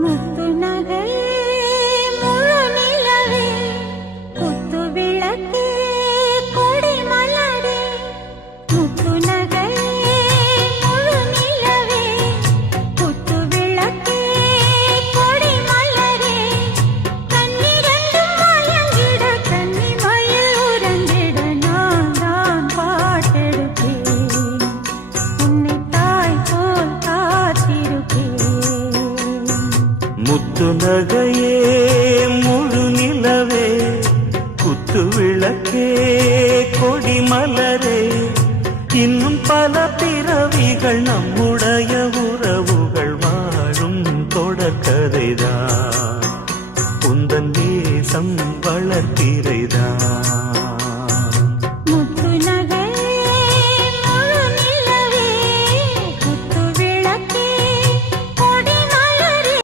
முத்து நகை முழு நிலவே குத்து விளக்கு கொடி மலரே முத்து நகை முழு நிலவே குத்து விளக்கு கொடி மலரே கண்ணிரண்டும் மயங்கிட கன்னி மயில் உறங்கிட நான் தான் பாட்டெடுப்பேன் உன்னை தாய் போல் காத்திருப்பேன் முத்து நகையே முழு நிலவே குத்து விளக்கே கொடி மலரே இன்னும் பல பிறவிகள் நம்முடைய உறவுகள் வாழும் தொடர்கதைதான் உந்தன் தேசம் வளர்த்திரைதான்